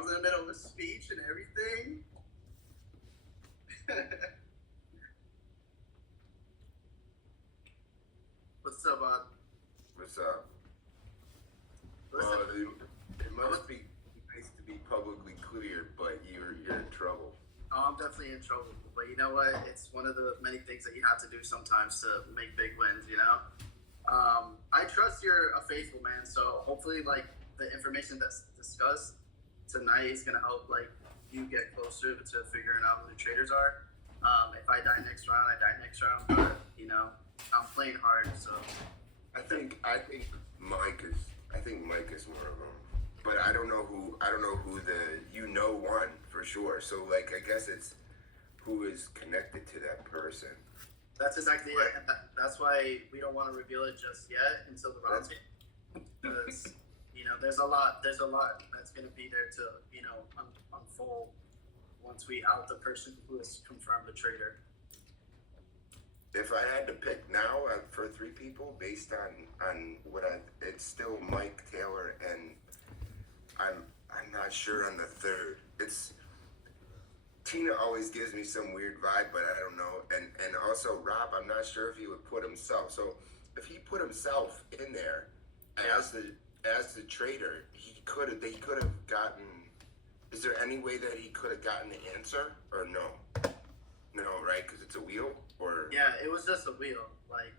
was in the middle of a speech and everything. What's up, What's up? listen, It must be nice to be publicly cleared, but you're in trouble. I'm definitely in trouble. But you know what? It's one of the many things that you have to do sometimes to make big wins, you know? I trust you're a faithful man, so hopefully, like, the information that's discussed tonight is going to help, like, you get closer to figuring out who the traitors are. If I die next round, I die next round, but, you know, I'm playing hard, so. I think Mike is one of them, but I don't know who the one for sure. So like I guess it's who is connected to that person. That's exactly it. And that's why we don't want to reveal it just yet until the round table. Because, you know, there's a lot that's going to be there to, you know, unfold once we out the person who is confirmed a traitor. If I had to pick now for three people based on it's still Mike, Taylor, and I'm not sure on the third. It's Tina always gives me some weird vibe, but I don't know. And also Rob, I'm not sure if he would put himself. So if he put himself in there as the traitor, he could have gotten. Is there any way that he could have gotten the answer or no? No, right? Because it's a wheel. Or yeah, it was just a wheel, like,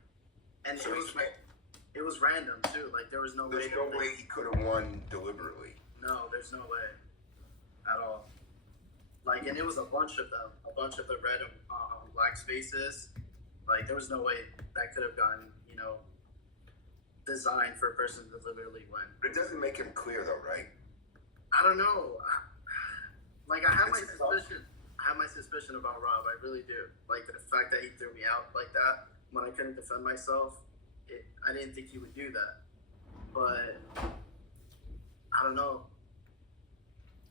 and so it was random too. Like there was no way. There's no way he could have won deliberately. No, there's no way at all. Like, and it was a bunch of them, a bunch of the red and black spaces. Like there was no way that could have gotten, you know, designed for a person to deliberately win. But it doesn't make him clear though, right? I don't know. Like I have my suspicion. I have my suspicion about Rob. I really do. Like the fact that he threw me out like that when I couldn't defend myself. I didn't think he would do that. But I don't know.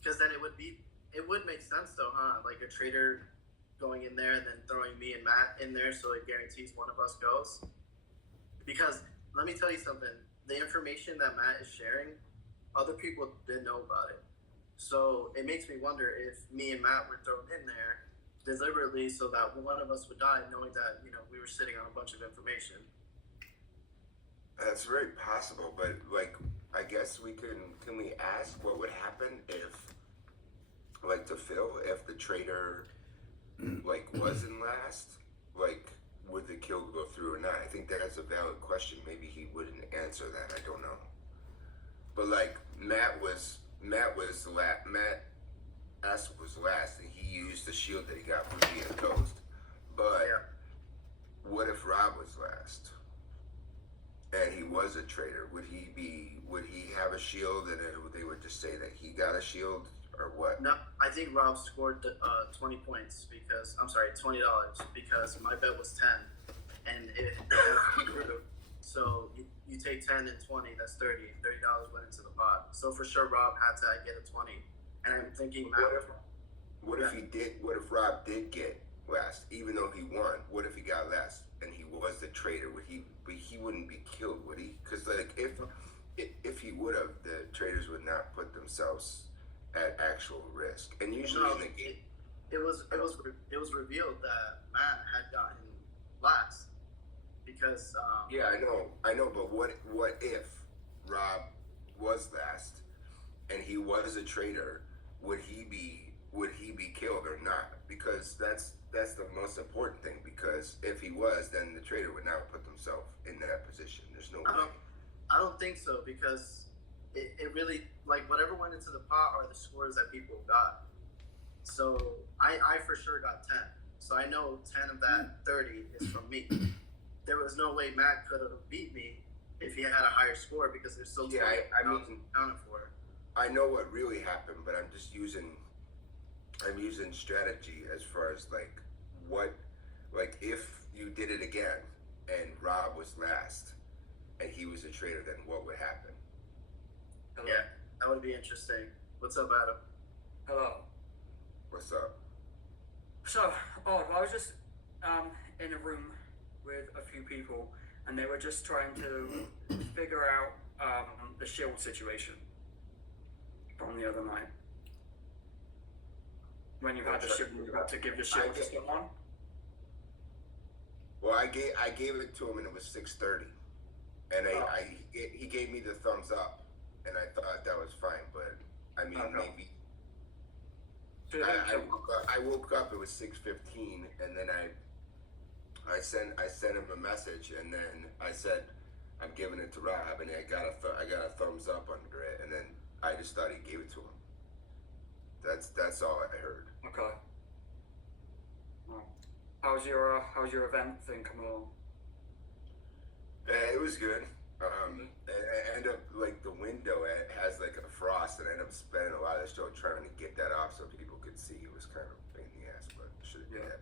Because then it would make sense though, huh? Like a traitor going in there and then throwing me and Matt in there so it guarantees one of us goes. Because let me tell you something. The information that Matt is sharing, other people didn't know about it. So it makes me wonder if me and Matt were thrown in there deliberately so that one of us would die, knowing that, you know, we were sitting on a bunch of information. That's very possible, but like I guess we can we ask what would happen if, like, to Phil, if the traitor like wasn't last, like would the kill go through or not? I think that's a valid question. Maybe he wouldn't answer that. I don't know. But like Matt S was last, and he used the shield that he got from being a ghost. But what if Rob was last, and he was a traitor? Would he have a shield, and they would just say that he got a shield, or what? No, I think Rob scored 20 points because $20 because my bet was 10, and it so you take 10 and 20, that's $30. $30 went into the pot. So for sure, Rob had to get a 20. And I'm thinking, what if Rob did get last, even though he won? What if he got last and he was the traitor? He wouldn't be killed, would he? Because like if he would have, the traitors would not put themselves at actual risk. And usually in the game, it was revealed that Matt had gotten last. Because yeah, I know, but what if Rob was last and he was a traitor? Would he be killed or not? Because that's the most important thing. Because if he was, then the traitor would not put themselves in that position. There's no way. I don't think so, because it really, like, whatever went into the pot are the scores that people got. So I for sure got 10. So I know 10 of that 30 is from me. There was no way Matt could have beat me if he had a higher score, because there's still 20 counted for. I know what really happened, but I'm using strategy as far as like if you did it again and Rob was last and he was a traitor, then what would happen? Hello. Yeah, that would be interesting. What's up, Adam? Hello. What's up? So, I was just in a room with a few people, and they were just trying to figure out the shield situation from the other night. When you had the ship, you had to give the ship to someone. Well, I gave it to him and it was 6:30, and he gave me the thumbs up, and I thought that was fine. But I mean, maybe I woke up. It was 6:15, and then I sent him a message, and then I said I'm giving it to Rob, and I got a thumbs up under it, and then I just thought he gave it to him. That's all I heard. Okay. Well, how's your event thing coming along? It was good. I end up like the window it has like a frost, and I end up spending a lot of the show trying to get that off so people could see. It was kind of a pain in the ass, but I should have did that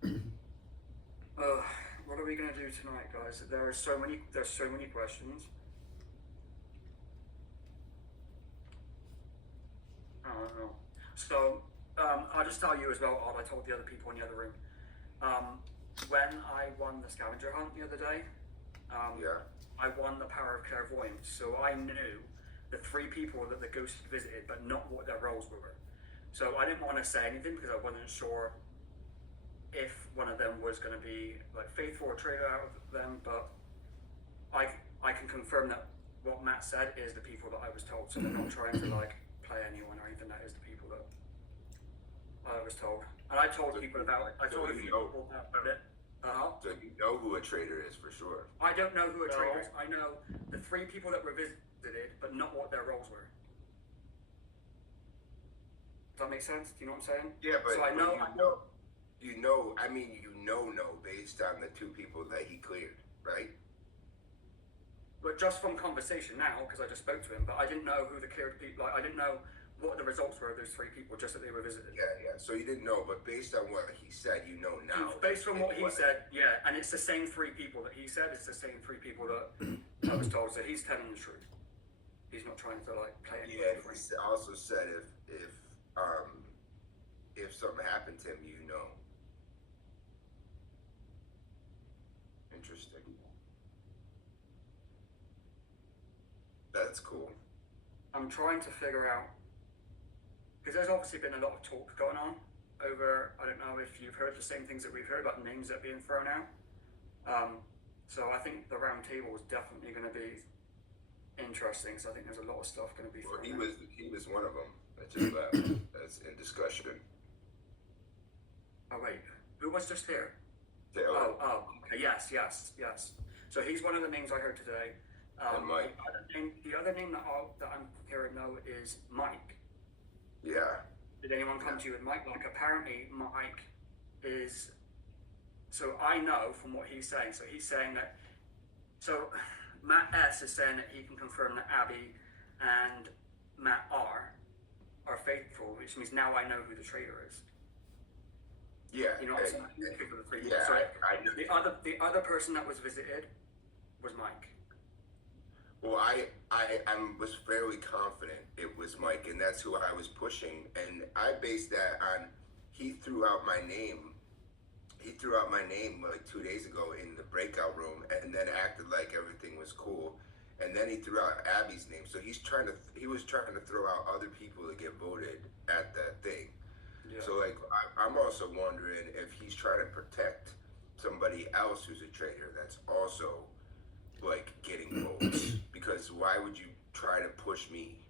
before. What are we gonna do tonight, guys? There's so many questions. I don't know. So I'll just tell you as well, Odd, I told the other people in the other room. When I won the scavenger hunt the other day, I won the power of clairvoyance. So I knew the 3 people that the ghost visited, but not what their roles were. So I didn't want to say anything because I wasn't sure if one of them was going to be like faithful or traitor out of them. But I can confirm that what Matt said is the people that I was told. So they're not trying to like play anyone or anything. That is the people that I was told. And I told people about it. I told a few people about it. So you know who a traitor is for sure. I don't know who a traitor is. I know the 3 people that were visited, but not what their roles were. Does that make sense? Do you know what I'm saying? Yeah, but so I know. I mean, based on the 2 people that he cleared, right? But just from conversation now, because I just spoke to him, but I didn't know who the cleared people. Like, I didn't know what the results were of those 3 people, just that they were visited. Yeah. So you didn't know, but based on what he said, you know now. Based on what he said, yeah, and it's the same 3 people that he said. It's the same 3 people that I was told. So he's telling the truth. He's not trying to like play anything. Yeah, he also said if something happened to him, you know. Interesting. That's cool. I'm trying to figure out, because there's obviously been a lot of talk going on over, I don't know if you've heard the same things that we've heard about names that are being thrown out. So I think the round table is definitely going to be interesting. So I think there's a lot of stuff going to be thrown out. He was one of them that just left. That's in discussion. Oh wait, who was just here? Taylor. Okay, yes. So he's one of the names I heard today. And Mike. The other name that I'm hearing though is Mike. Yeah. Did anyone come to you with Mike? Like apparently Mike is. So I know from what he's saying. So he's saying that. So Matt S is saying that he can confirm that Abby and Matt R are faithful, which means now I know who the traitor is. Yeah. You know what I'm saying? Yeah. So I know. the other person that was visited was Mike. Well, I was fairly confident it was Mike, and that's who I was pushing. And I based that on he threw out my name. He threw out my name like 2 days ago in the breakout room, and then acted like everything was cool. And then he threw out Abby's name. So he was trying to throw out other people to get voted at that thing. Yeah. So like I'm also wondering if he's trying to protect somebody else who's a traitor that's also like getting votes, because why would you try to push me